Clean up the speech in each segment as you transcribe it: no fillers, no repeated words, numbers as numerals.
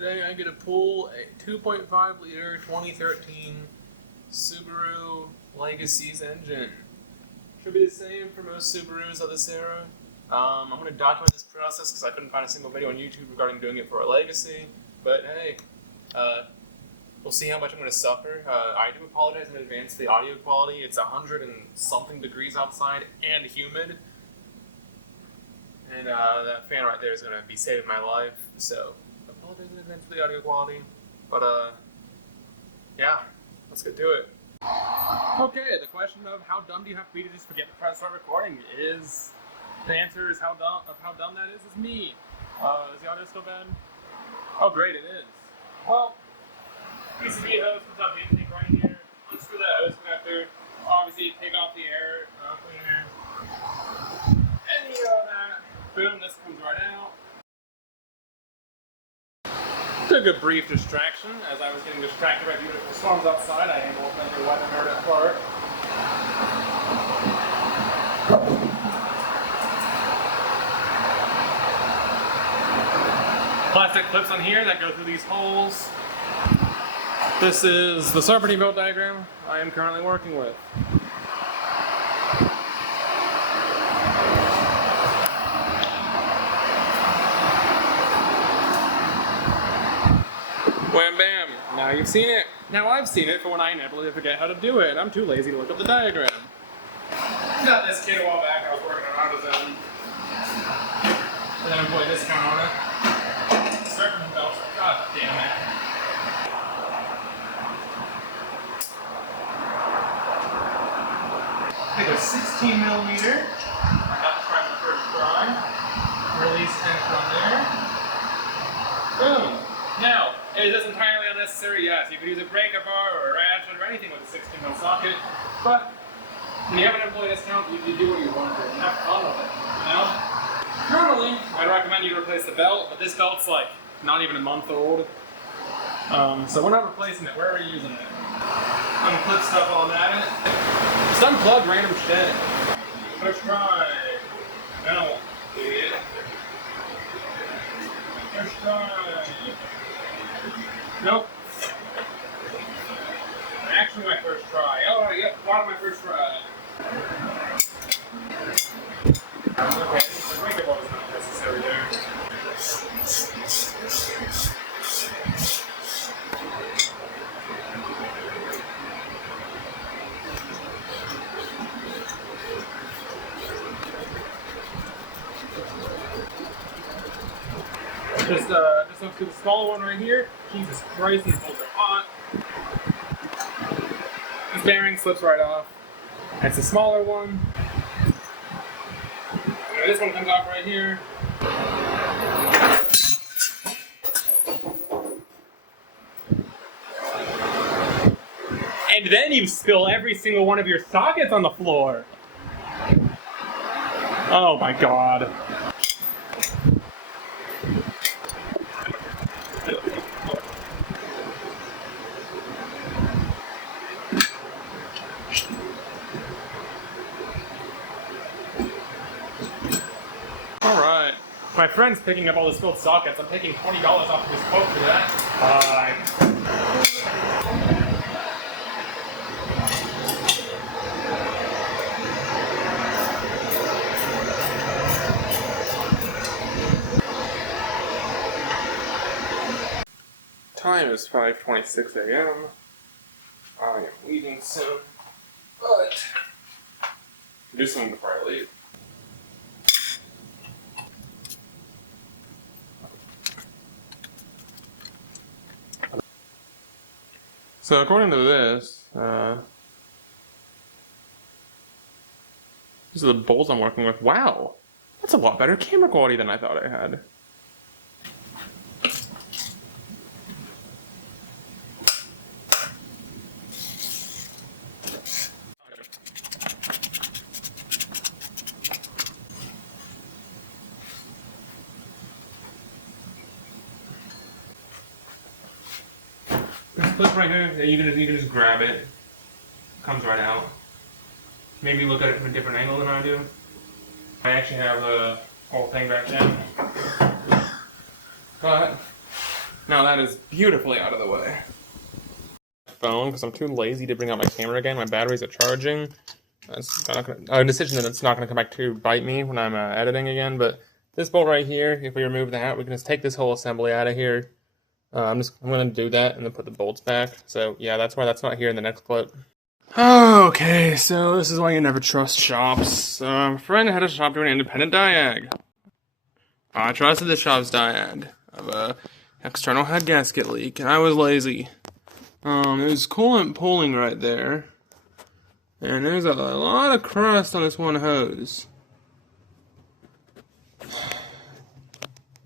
Today I get to pull a 2.5 liter 2013 Subaru Legacy's engine. Should be the same for most Subarus of this era. I'm going to document this process because I couldn't find a single video on YouTube regarding doing it for a Legacy. But hey, we'll see how much I'm going to suffer. I do apologize in advance for the audio quality. It's 100 and something degrees outside and humid. And that fan right there is going to be saving my life. So, I apologize in advance for the audio quality. But, yeah, let's get to it. Okay, the question of how dumb do you have to be to just forget to press start recording is... The answer is how dumb that is me. Is the audio still bad? Oh great, it is. Well, PCB hose comes out the intake right here. Unscrew that hose connector. Obviously take off the air cleaner. And you know that. Boom, this comes right out. Took a brief distraction as I was getting distracted by beautiful storms outside. I am a little weather nerd at heart. Plastic clips on here that go through these holes. This is the serpentine belt diagram I am currently working with. Wham bam! Now you've seen it. Now I've seen it for when I inevitably forget how to do it. I'm too lazy to look up the diagram. Got this kit a while back. I was working on AutoZone. And then I put a discount on it. Serpentine belts. God damn it. Take a 16 millimeter. I got to try my first try. Release tension on there. Boom. Now, is this entirely unnecessary? Yes. You could use a breaker bar or a ratchet or anything with a 16 mil socket. But when you have an employee discount, you do what you want to do. Have fun with it. You know? Normally, I'd recommend you replace the belt, but this belt's like not even a month old. So we're not replacing it. Where are we using it? Unclip stuff on that. Just unplug random shit. First try. No. Idiot. First try. Nope. Actually my first try. Oh, yep, part of my first try. Okay, the breaker bar is not necessary there. Just looks to the smaller one right here. Jesus Christ, these bolts are hot. This bearing slips right off. That's the smaller one. This one comes off right here. And then you spill every single one of your sockets on the floor. Oh my god. Alright. My friend's picking up all the spilled sockets. I'm taking $20 off of his quote for that. Time is 5:26 a.m. I am leaving soon, but I'll do something before I leave. So according to this, these are the bolts I'm working with. Wow, that's a lot better camera quality than I thought I had. This clip right here, you can just grab it. Comes right out. Maybe look at it from a different angle than I do. I actually have the whole thing back then. But Now that is beautifully out of the way. Phone, because I'm too lazy to bring out my camera again. My batteries are charging. That's not gonna, a decision that it's not going to come back to bite me when I'm editing again. But this bolt right here, if we remove that, we can just take this whole assembly out of here. I'm going to do that and then put the bolts back. So yeah, that's why that's not here in the next clip. Okay, so this is why you never trust shops. A friend had a shop doing an independent diag. I trusted the shop's diag of a external head gasket leak, and I was lazy. There's coolant pooling right there, and there's a lot of crust on this one hose.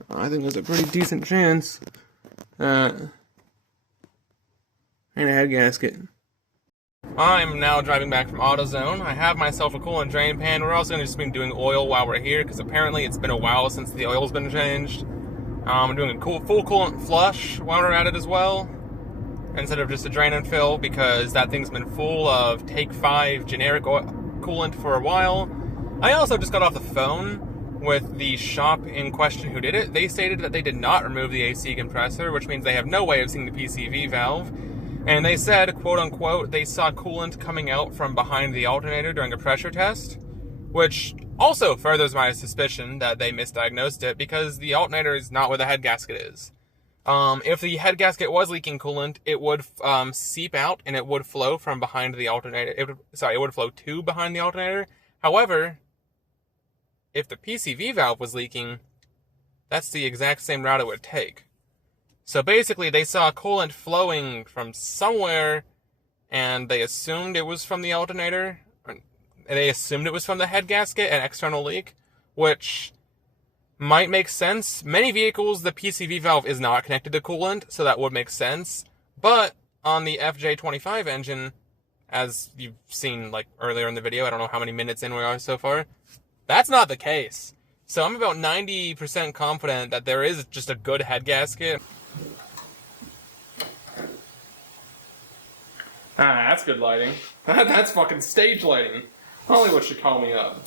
I think there's a pretty decent chance that ain't a head gasket. I'm now driving back from AutoZone. I have myself a coolant drain pan. We're also going to just be doing oil while we're here, because apparently it's been a while since the oil's been changed. I'm doing a full coolant flush while we're at it as well, instead of just a drain and fill, because that thing's been full of Take 5 generic coolant for a while. I also just got off the phone with the shop in question who did it. They stated that they did not remove the AC compressor, which means they have no way of seeing the PCV valve. And they said, quote unquote, they saw coolant coming out from behind the alternator during a pressure test, which also furthers my suspicion that they misdiagnosed it, because the alternator is not where the head gasket is. If the head gasket was leaking coolant, it would seep out and it would flow from behind the alternator. It would flow to behind the alternator. However, if the PCV valve was leaking, that's the exact same route it would take. So basically, they saw coolant flowing from somewhere, and they assumed it was from the alternator. They assumed it was from the head gasket, an external leak, which might make sense. Many vehicles, the PCV valve is not connected to coolant, so that would make sense. But on the FJ25 engine, as you've seen like earlier in the video, I don't know how many minutes in we are so far, that's not the case. So I'm about 90% confident that there is just a good head gasket. Ah, that's good lighting. That's fucking stage lighting. Hollywood should call me up.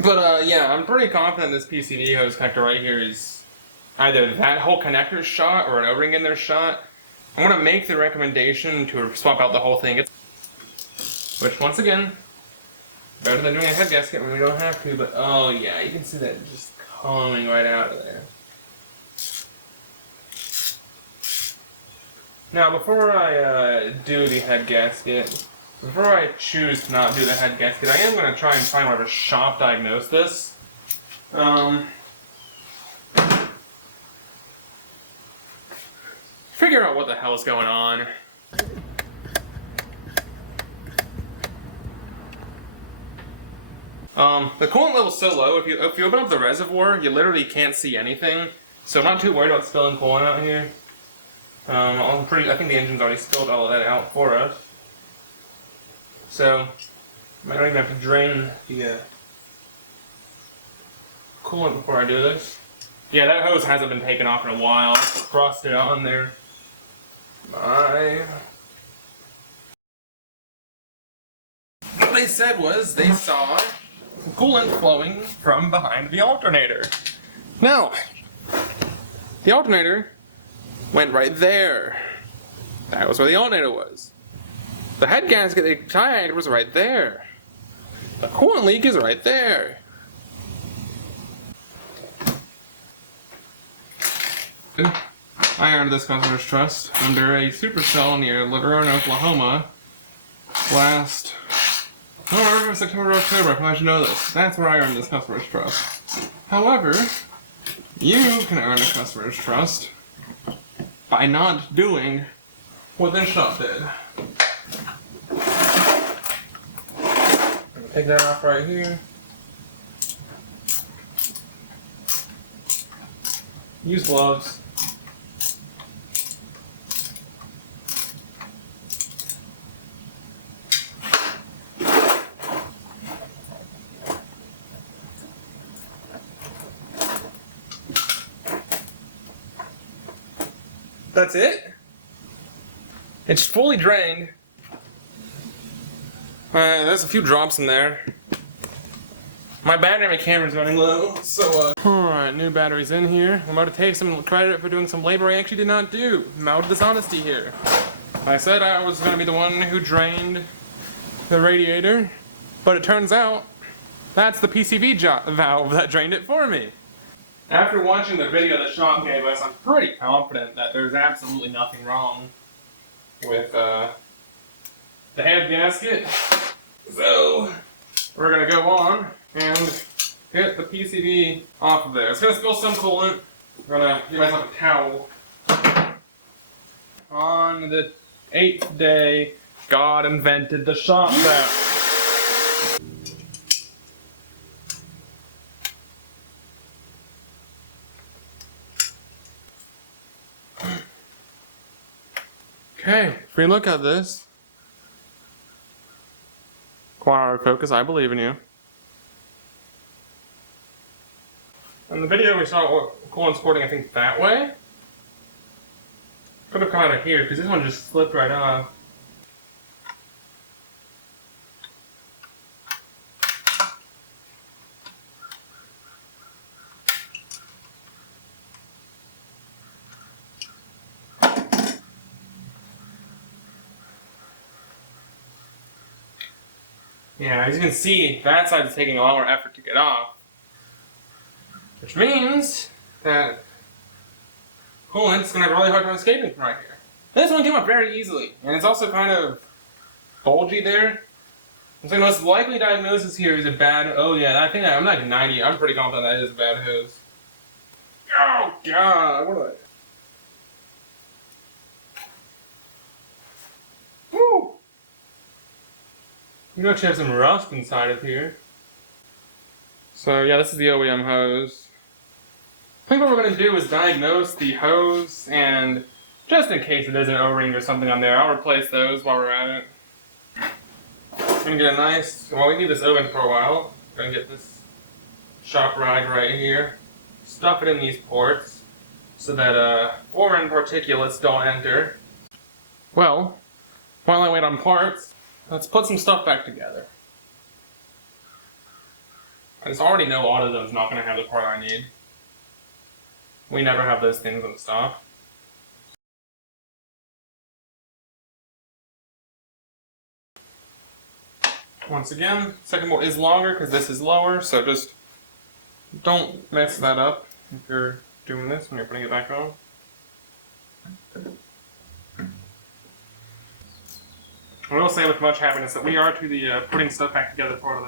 But yeah, I'm pretty confident this PCV hose connector right here is either that whole connector shot or an O-ring in there shot. I'm gonna make the recommendation to swap out the whole thing. Which, once again, better than doing a head gasket when we don't have to, but oh yeah, you can see that just coming right out of there. Now, before I do the head gasket, before I choose to not do the head gasket, I am going to try and find whatever shop diagnosed this. Figure out what the hell is going on. The coolant level's so low, if you open up the reservoir, you literally can't see anything. So I'm not too worried about spilling coolant out here. I think the engine's already spilled all of that out for us. So, I might not even have to drain the coolant before I do this. Yeah, that hose hasn't been taken off in a while. Frosted on there. What they said was they saw coolant flowing from behind the alternator. Now, the alternator went right there. That was where the alternator was. The head gasket they tied was right there. The coolant leak is right there. I earned this customer's trust under a supercell near Laverne, Oklahoma last September or October. I probably should know this. That's where I earned this customer's trust. However, you can earn a customer's trust by not doing what this shop did. Take that off right here. Use gloves. That's it? It's fully drained. There's a few drops in there. My battery in my camera's running low, so alright, new batteries in here. I'm about to take some credit for doing some labor I actually did not do. Mild dishonesty here. I said I was gonna be the one who drained the radiator, but it turns out that's the PCV valve that drained it for me. After watching the video the shop gave us, I'm pretty confident that there's absolutely nothing wrong with the head gasket. So we're gonna go on and get the PCV off of there. It's gonna spill some coolant. I'm gonna give myself a towel. On the 8th day, God invented the shop valve. Okay, if we look at this, quad focus, I believe in you. In the video we saw coolant's squirting, I think, that way. Could have come out of here, because this one just slipped right off. Yeah, as you can see, that side is taking a lot more effort to get off. Which means that coolant's going to have a really hard time escaping from right here. This one came up very easily, and it's also kind of bulgy there. So the most likely diagnosis here is a bad, oh yeah, I think I'm like 90, I'm pretty confident that is a bad hose. Oh god, what do I do? Woo! You actually have some rust inside of here. So yeah, this is the OEM hose. I think what we're going to do is diagnose the hose, and just in case it is an O-ring or something on there, I'll replace those while we're at it. I'm going to get a nice, well, we leave this open for a while. I'm going to get this shop rag right here, stuff it in these ports so that foreign particulates don't enter. Well, while I wait on parts, let's put some stuff back together. I just already know AutoZone's not going to have the part I need. We never have those things in stock. Once again, second bolt is longer because this is lower, so just don't mess that up if you're doing this when you're putting it back on. I will say with much happiness that we are to the putting stuff back together part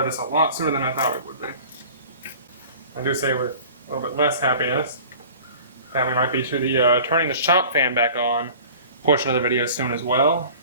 of this a lot sooner than I thought we would be. I do say with a little bit less happiness that we might be to the turning the shop fan back on portion of the video soon as well.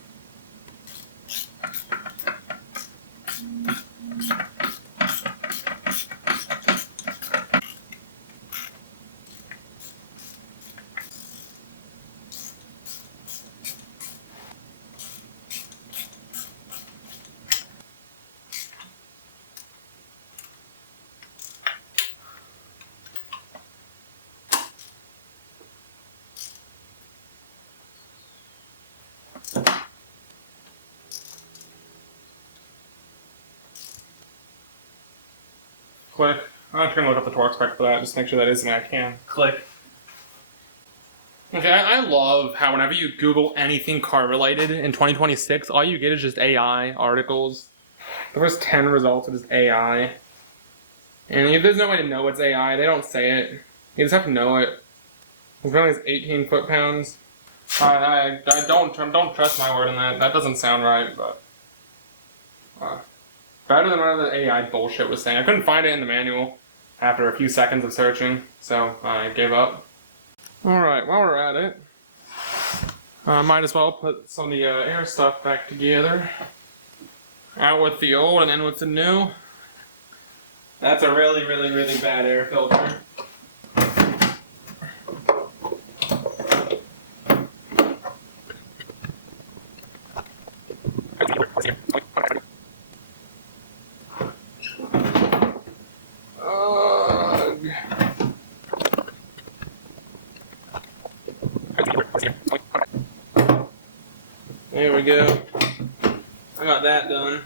Click. I'm just going to look up the torque spec for that, just make sure that is something I can. Click. Okay, I love how whenever you Google anything car related in 2026, all you get is just AI articles. The first 10 results are just AI. And there's no way to know it's AI, they don't say it. You just have to know it. It's only 18 foot-pounds. I don't trust my word on that. That doesn't sound right, but better than whatever the AI bullshit was saying. I couldn't find it in the manual after a few seconds of searching, so I gave up. Alright, while we're at it, I might as well put some of the air stuff back together. Out with the old and in with the new. That's a really, really, really bad air filter. There we go. I got that done.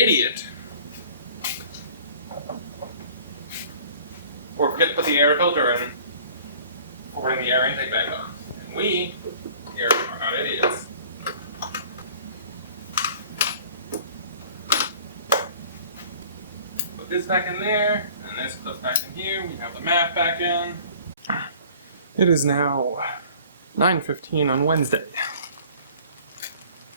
idiot, or forget to put the air filter in, or putting the air intake back on. And we here are not idiots. Put this back in there, and this goes back in here. We have the map back in. It is now 9:15 on Wednesday.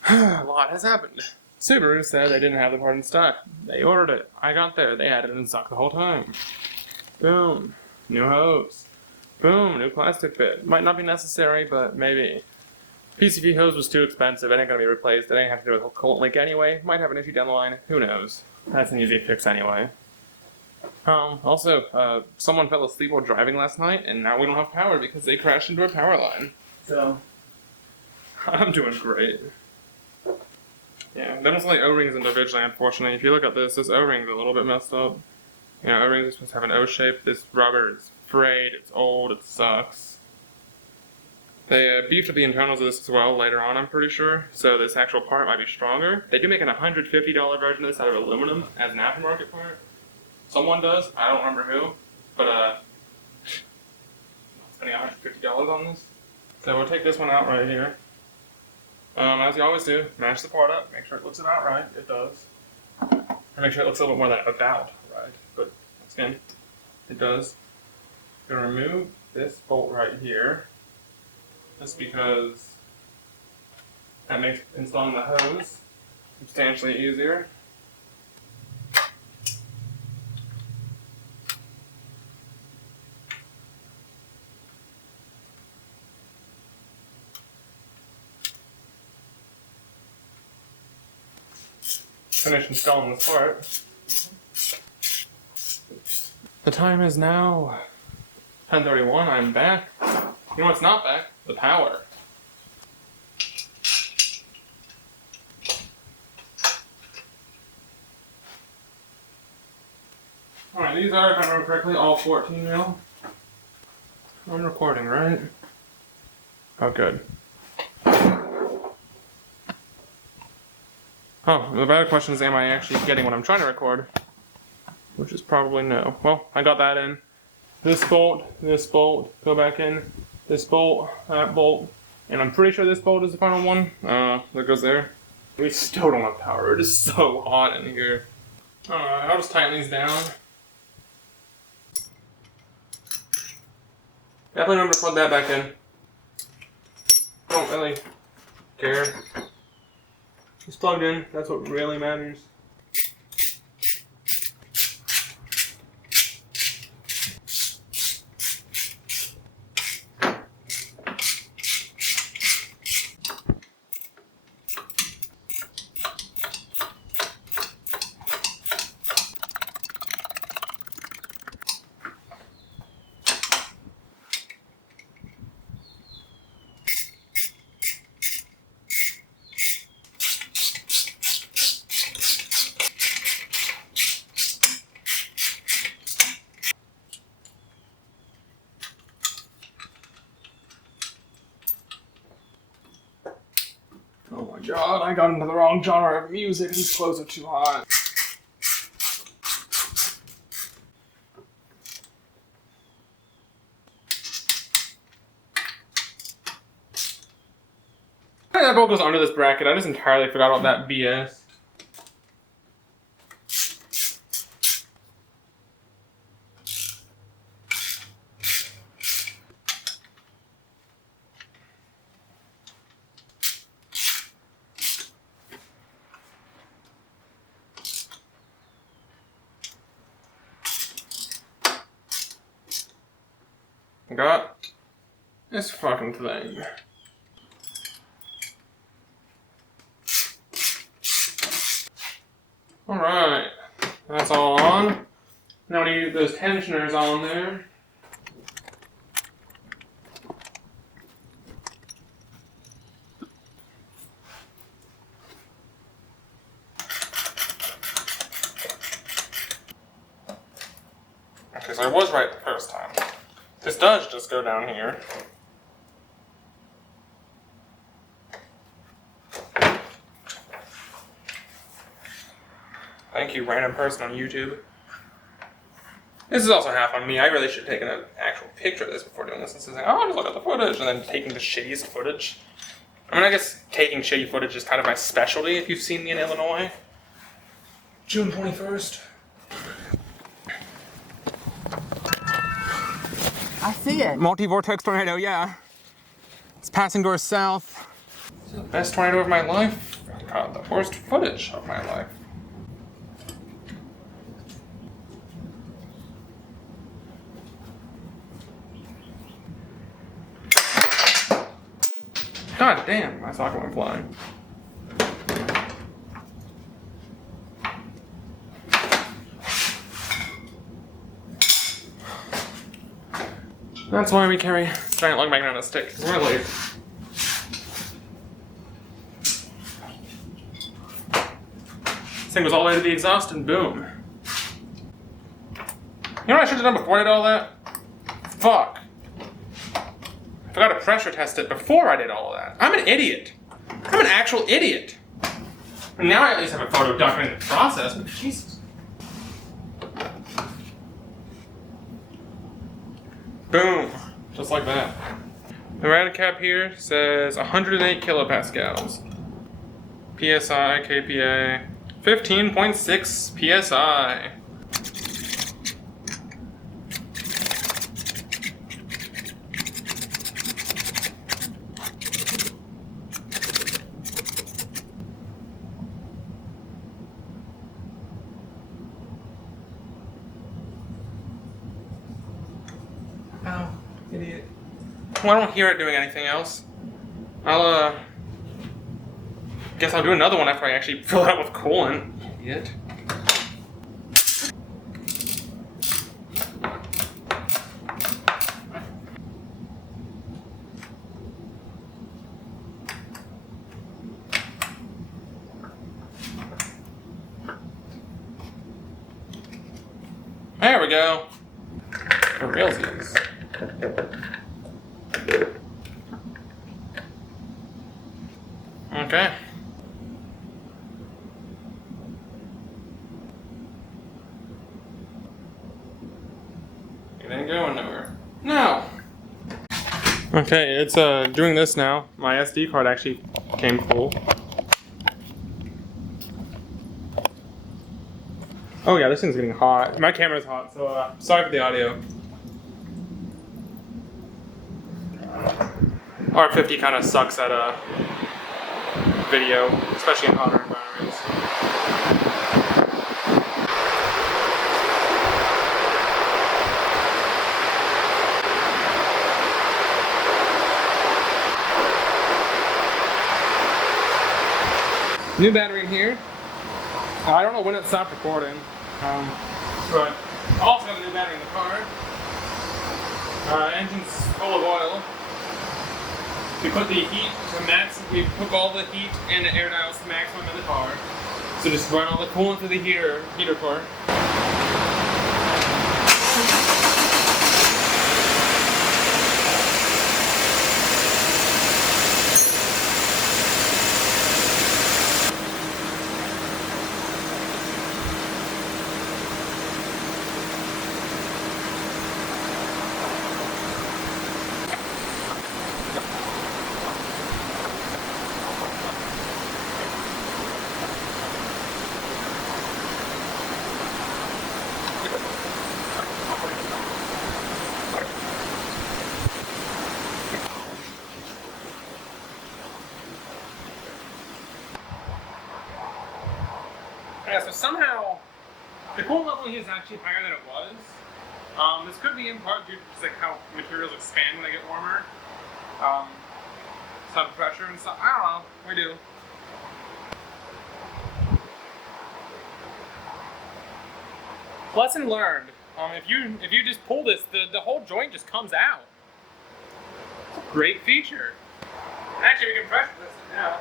A lot has happened. Subaru said they didn't have the part in stock. They ordered it. I got there. They had it in stock the whole time. Boom. New hose. Boom. New plastic bit. Might not be necessary, but maybe. PCV hose was too expensive. It ain't gonna be replaced. It ain't have to do with a coolant leak anyway. Might have an issue down the line. Who knows? That's an easy fix anyway. Also, someone fell asleep while driving last night, and now we don't have power because they crashed into a power line. So, I'm doing great. Yeah, they don't sell the O-rings individually, unfortunately. If you look at this O-ring's a little bit messed up. You know, O-rings are supposed to have an O shape. This rubber is frayed, it's old, it sucks. They beefed up the internals of this as well later on, I'm pretty sure. So this actual part might be stronger. They do make an $150 version of this out of aluminum as an aftermarket part. Someone does, I don't remember who, but spending $150 on this. So we'll take this one out right here. As you always do, match the part up, make sure it looks about right. It does. And make sure it looks a little bit more than about right. But once again, it does. I'm gonna remove this bolt right here, just because that makes installing the hose substantially easier. Finish installing this part. The time is now 10:31. I'm back. You know what's not back? The power. Alright, these are, if I remember correctly, all 14 mil. I'm recording, right? Oh, good. Oh, the better question is, am I actually getting what I'm trying to record? Which is probably no. Well, I got that in. This bolt, go back in. This bolt, that bolt. And I'm pretty sure this bolt is the final one. That goes there. We still don't have power. It is so hot in here. Alright, I'll just tighten these down. Definitely remember to plug that back in. Don't really care. It's plugged in, that's what really matters. Oh my god, I got into the wrong genre of music. These clothes are too hot. Hey, that bolt goes under this bracket. I just entirely forgot about that BS. Got this fucking thing. Alright, that's all on. Now we need those tensioners on there. Okay, so I was right the first time. This does just go down here. Thank you, random person on YouTube. This is also half on me. I really should have taken an actual picture of this before doing this. This is like, oh, just look at the footage, and then taking the shittiest footage. I mean, I guess taking shitty footage is kind of my specialty if you've seen me in Illinois. June 21st. I see it. Multi-vortex tornado, yeah. It's passing towards south. It's the best tornado of my life. God, the worst footage of my life. God damn, my socket went flying. That's why we carry giant lug magnet on a stick. Really. This thing was all the way to the exhaust and boom. You know what I should have done before I did all that? Fuck. I forgot to pressure test it before I did all of that. I'm an idiot. I'm an actual idiot. And now I at least have a photo documenting the process, but Jesus. Boom. Just like that. The rad cap here says 108 kilopascals. PSI, KPA, 15.6 PSI. Oh, idiot. Well, I don't hear it doing anything else. Guess I'll do another one after I actually fill it up with coolant. Idiot. There we go. For realsies. Okay. It ain't going nowhere. No! Okay, it's doing this now. My SD card actually came full. Oh yeah, this thing's getting hot. My camera's hot, so sorry for the audio. R50 kind of sucks at video, especially in hotter environments. New battery in here. I don't know when it stopped recording, but also got a new battery in the car. Engine's full of oil. We put the heat to max. We put all the heat and the air dials to maximum in the car. So just run all the coolant through the heater core. Yeah, so somehow the coolant level here is actually higher than it was. This could be in part due to just like how materials expand when they get warmer. Some pressure and stuff. I don't know. We do. Lesson learned. If you just pull this, the whole joint just comes out. It's a great feature. Actually, we can pressure test it now.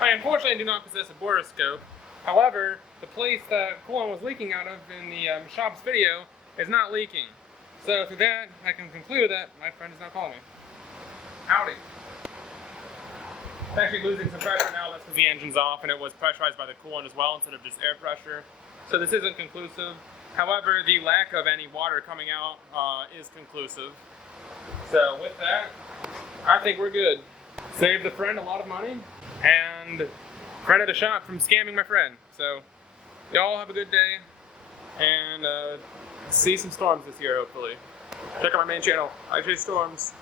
I unfortunately do not possess a borescope. However, the place that coolant was leaking out of in the shop's video is not leaking. So through that, I can conclude that my friend is not calling me. Howdy. It's actually losing some pressure now. That's because the engine's off and it was pressurized by the coolant as well instead of just air pressure. So this isn't conclusive. However, the lack of any water coming out is conclusive. So with that, I think we're good. Saved the friend a lot of money and friend at a shop from scamming my friend. So y'all have a good day and see some storms this year, hopefully. Check out my main channel. I chase storms.